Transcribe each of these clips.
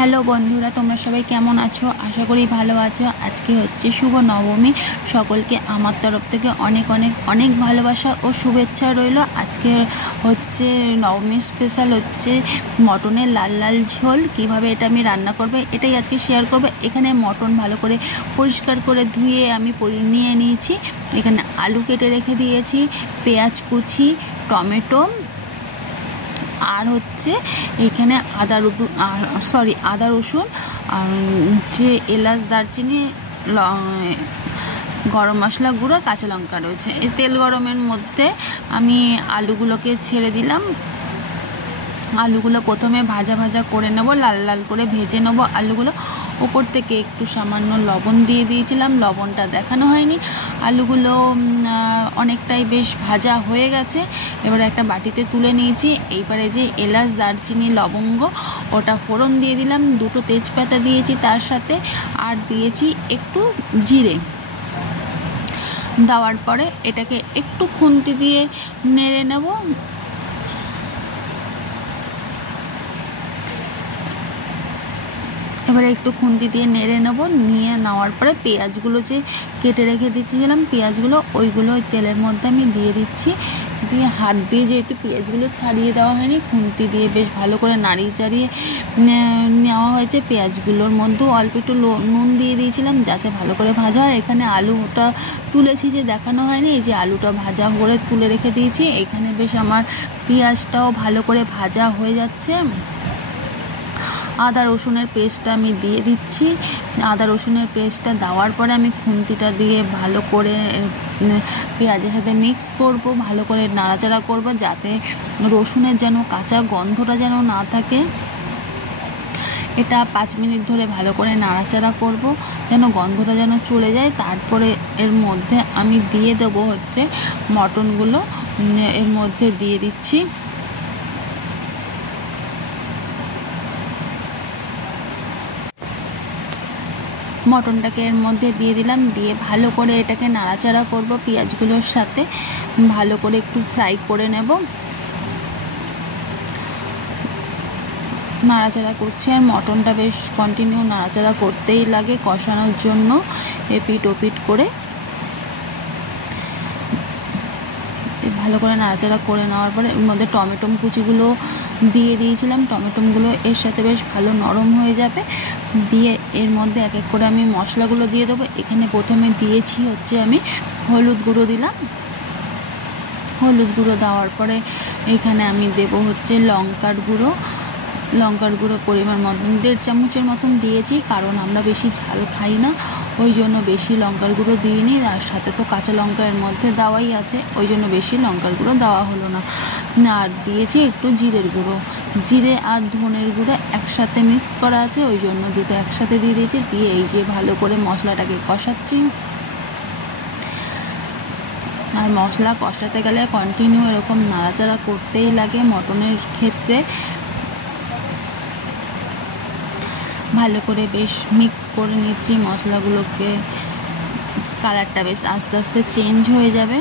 Hello বন্ধুরা, তোমরা সবাই কেমন আছো? আশা করি ভালো আছো। আজকে হচ্ছে শুভ নবমী। সকলকে আমার তরফ থেকে অনেক অনেক অনেক ভালোবাসা ও শুভেচ্ছা রইল। আজকে হচ্ছে নবমীর স্পেশাল হচ্ছে মটনের লাল লাল ঝোল। কিভাবে এটা আমি রান্না করবে এটাই আজকে শেয়ার করবে। এখানে মটন ভালো করে পরিষ্কার করে ধুয়ে আমি নিয়ে নিয়েছি। এখানে আলু কেটে রেখে দিয়েছি, পেঁয়াজ কুচি, টমেটো, আর হচ্ছে এখানে আদা রসুন, যে এলাচ, দারচিনি, গরম মশলা গুঁড়ো, কাঁচা লঙ্কা রয়েছে। এই তেল গরমের মধ্যে আমি আলুগুলোকে ছেড়ে দিলাম। আলুগুলো প্রথমে ভাজা ভাজা করে নেব, লাল লাল করে ভেজে নেব আলুগুলো। ওপর থেকে একটু সামান্য লবণ দিয়ে দিয়েছিলাম, লবণটা দেখানো হয়নি। আলুগুলো অনেকটাই বেশ ভাজা হয়ে গেছে। এবার একটা বাটিতে তুলে নিয়েছি। এইবারে যে এলাচ, দারচিনি, লবঙ্গ ওটা ফোড়ন দিয়ে দিলাম, দুটো তেজপাতা দিয়েছি তার সাথে, আর দিয়েছি একটু জিরে। দেওয়ার পরে এটাকে একটু খুন্তি দিয়ে নেড়ে নেব। এবারে একটু খুন্তি দিয়ে নেড়ে নেব। নিয়ে নেওয়ার পরে পেঁয়াজগুলো যে কেটে রেখে দিচ্ছিলাম, পেঁয়াজগুলো ওইগুলো ওই তেলের মধ্যে আমি দিয়ে দিচ্ছি। দিয়ে হাত দিয়ে যেহেতু পেঁয়াজগুলো ছাড়িয়ে দেওয়া হয়নি, খুন্তি দিয়ে বেশ ভালো করে নাড়িয়ে চাড়িয়ে নেওয়া হয়েছে। পেঁয়াজগুলোর মধ্যেও অল্প একটু নুন দিয়ে দিয়েছিলাম যাতে ভালো করে ভাজা হয়। এখানে আলুটা তুলেছি যে দেখানো হয়নি, এই যে আলুটা ভাজা করে তুলে রেখে দিয়েছি। এখানে বেশ আমার পেঁয়াজটাও ভালো করে ভাজা হয়ে যাচ্ছে। আদা রসুনের পেস্টটা আমি দিয়ে দিচ্ছি। আদা রসুনের পেস্টটা দেওয়ার পরে আমি খুন্তিটা দিয়ে ভালো করে পেঁয়াজের সাথে মিক্স করব, ভালো করে নাড়াচাড়া করব যাতে রসুনের যেন কাঁচা গন্ধটা যেন না থাকে। এটা 5 মিনিট ধরে ভালো করে নাড়াচাড়া করব যেন গন্ধটা যেন চলে যায়। তারপরে এর মধ্যে আমি দিয়ে দেবো হচ্ছে মটনগুলো, এর মধ্যে দিয়ে দিচ্ছি। মটনটাকে এর মধ্যে দিয়ে দিলাম, দিয়ে ভালো করে এটাকে নাড়াচাড়া করব। পেঁয়াজগুলোর সাথে ভালো করে একটু ফ্রাই করে নেব। নাড়াচাড়া করছি, আর মটনটা বেশ কন্টিনিউ নাড়াচাড়া করতেই লাগে কষানোর জন্য। এপিট ওপিট করে ভালো করে নাড়াচাড়া করে নেওয়ার পরে এর মধ্যে টমেটো কুচিগুলো দিয়ে দিয়েছিলাম। টমেটোগুলো এর সাথে বেশ ভালো নরম হয়ে যাবে। দিয়ে এর মধ্যে এক এক করে আমি মশলাগুলো দিয়ে দেবো। এখানে প্রথমে দিয়েছি হচ্ছে আমি হলুদ গুঁড়ো দিলাম। হলুদ গুঁড়ো দেওয়ার পরে এখানে আমি দেব হচ্ছে লঙ্কার গুঁড়ো পরিমাণ মতন 1.5 চামচের মতন দিয়েছি, কারণ আমরা বেশি ঝাল খাই না, ওই জন্য বেশি লঙ্কার গুঁড়ো দিইনি। আর সাথে তো কাঁচা লঙ্কা এর মধ্যে দেওয়াই আছে, ওই জন্য বেশি লঙ্কার গুঁড়ো দেওয়া হলো না। আর দিয়েছি একটু জিরের গুঁড়ো। জিরে আর ধনের গুঁড়ো একসাথে মিক্স করা আছে, ওই জন্য দুটো একসাথে দিয়ে দিয়েছি। দিয়ে এই যে ভালো করে মশলাটাকে কষাচ্ছি। আর মশলা কষাতে গেলে কন্টিনিউ এরকম নাড়াচাড়া করতেই লাগে মটনের ক্ষেত্রে। ভালো করে বেশ মিক্স করে নিচ্ছি মশলাগুলোকে। কালারটা বেশ আস্তে আস্তে চেঞ্জ হয়ে যাবে।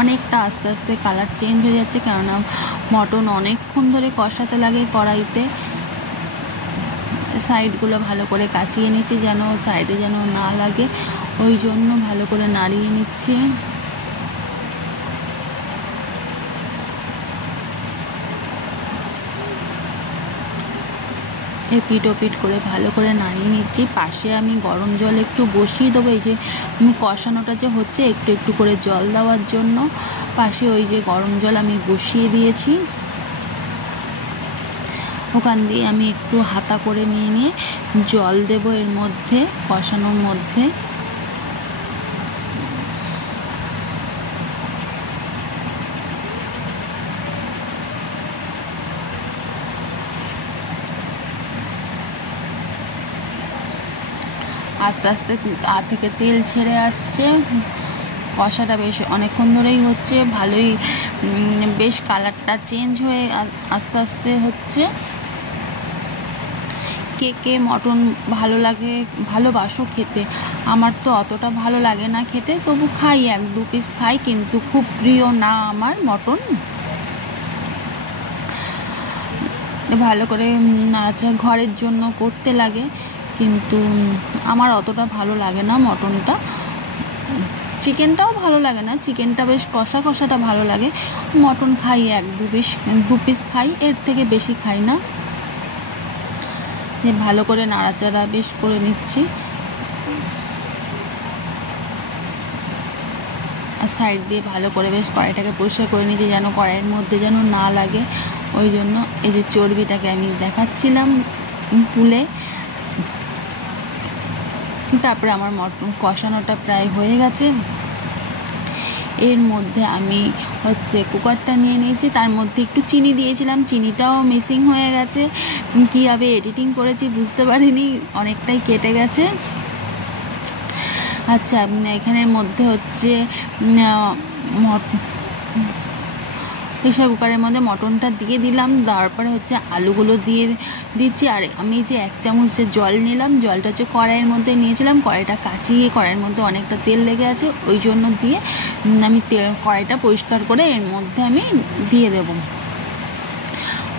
অনেকটা আস্তে আস্তে কালার চেঞ্জ হয়ে যাচ্ছে, কেননা মটন অনেকক্ষণ ধরে কষাতে লাগে কড়াইতে। সাইডগুলো ভালো করে কাচিয়ে নিচ্ছি যেন সাইডে যেন না লাগে, ওই জন্য ভালো করে নাড়িয়ে নিচ্ছি। এপিট ওপিট করে ভালো করে নাড়িয়ে নিচ্ছি। পাশে আমি গরম জল একটু বসিয়ে দেবো। এই যে কষানোটা যে হচ্ছে একটু একটু করে জল দেওয়ার জন্য পাশে ওই যে গরম জল আমি বসিয়ে দিয়েছি। ওখান দিয়ে আমি একটু হাতা করে নিয়ে জল দেব এর মধ্যে, কষানোর মধ্যে। আস্তে আস্তে গা থেকে তেল ছেড়ে আসছে। কষাটা বেশ অনেকক্ষণ ধরেই হচ্ছে, ভালোই বেশ কালারটা চেঞ্জ হয়ে আস্তে আস্তে হচ্ছে। কে কে মটন ভালো লাগে, ভালোবাসো খেতে। আমার তো অতটা ভালো লাগে না খেতে, তবু খাই, 1-2 পিস খাই, কিন্তু খুব প্রিয় না আমার মটন। ভালো করে নাড়াচাড়া ঘরের জন্য করতে লাগে, কিন্তু আমার অতটা ভালো লাগে না মটনটা। চিকেনটাও ভালো লাগে না, চিকেনটা বেশ কষা কষাটা ভালো লাগে। মটন খাই 1-2 পিস খাই, এর থেকে বেশি খাই না। যে ভালো করে নাড়াচাড়া বেশ করে নিচ্ছি, আর সাইড দিয়ে ভালো করে বেশ কড়াইটাকে পরিষ্কার করে নিচ্ছি, যেন কড়াইয়ের মধ্যে যেন না লাগে। ওই জন্য এই যে চর্বিটাকে আমি দেখাচ্ছিলাম তুলে। তারপরে আমার মটন কষানোটা প্রায় হয়ে গেছে। এর মধ্যে আমি কুকারটা নিয়ে নিয়েছি, তার মধ্যে একটু চিনি দিয়েছিলাম, চিনিটাও মিসিং হয়ে গেছে। কীভাবে এডিটিং করেছি বুঝতে পারিনি, অনেকটাই কেটে গেছে। আচ্ছা, এখানের মধ্যে প্রেশার কুকারের মধ্যে মটনটা দিয়ে দিলাম, তারপরে আলুগুলো দিয়ে দিচ্ছি। আর আমি যে 1 চামচ জল নিলাম, জলটা কড়াইয়ের মধ্যে নিয়েছিলাম, কড়াইটা কাচিয়ে কড়াইয়ের মধ্যে অনেকটা তেল লেগে আছে, ওই জন্য দিয়ে আমি কড়াইটা পরিষ্কার করে এর মধ্যে আমি দিয়ে দেব।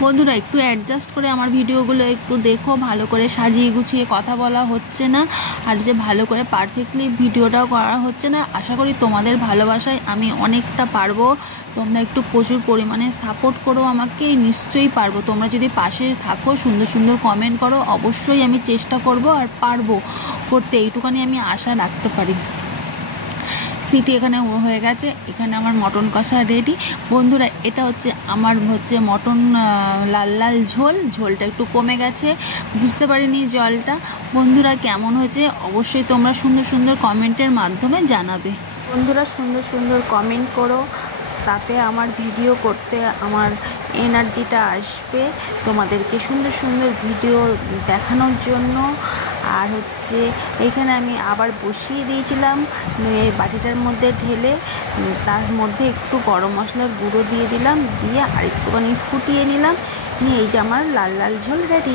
বন্ধুরা, একটু অ্যাডজাস্ট করে আমার ভিডিওগুলো একটু দেখো, ভালো করে সাজিয়ে গুছিয়ে কথা বলা হচ্ছে না, আর যে ভালো করে পারফেক্টলি ভিডিওটাও করা হচ্ছে না। আশা করি তোমাদের ভালোবাসায় আমি অনেকটা পারবো। তোমরা একটু প্রচুর পরিমাণে সাপোর্ট করো আমাকে, নিশ্চয়ই পারবো। তোমরা যদি পাশে থাকো, সুন্দর সুন্দর কমেন্ট করো, অবশ্যই আমি চেষ্টা করব আর পারবো করতে, এইটুখানি আমি আশা রাখতে পারি। সিটি এখানে হয়ে গেছে, এখানে আমার মটন কষা রেডি। বন্ধুরা, এটা আমার মটন লাল লাল ঝোলটা একটু কমে গেছে, বুঝতে পারিনি জলটা। বন্ধুরা, কেমন হয়েছে অবশ্যই তোমরা সুন্দর সুন্দর কমেন্টের মাধ্যমে জানাবে। বন্ধুরা, সুন্দর সুন্দর কমেন্ট করো, তাতে আমার ভিডিও করতে আমার এনার্জিটা আসবে, তোমাদেরকে সুন্দর সুন্দর ভিডিও দেখানোর জন্য। আর এখানে আমি আবার বসিয়ে দিয়েছিলাম বাটিটার মধ্যে ঢেলে, তার মধ্যে একটু গরম মশলার গুঁড়ো দিয়ে দিলাম, দিয়ে আর একটুখানি ফুটিয়ে নিলাম, নিয়ে এই যে আমার লাল লাল ঝোল রেডি।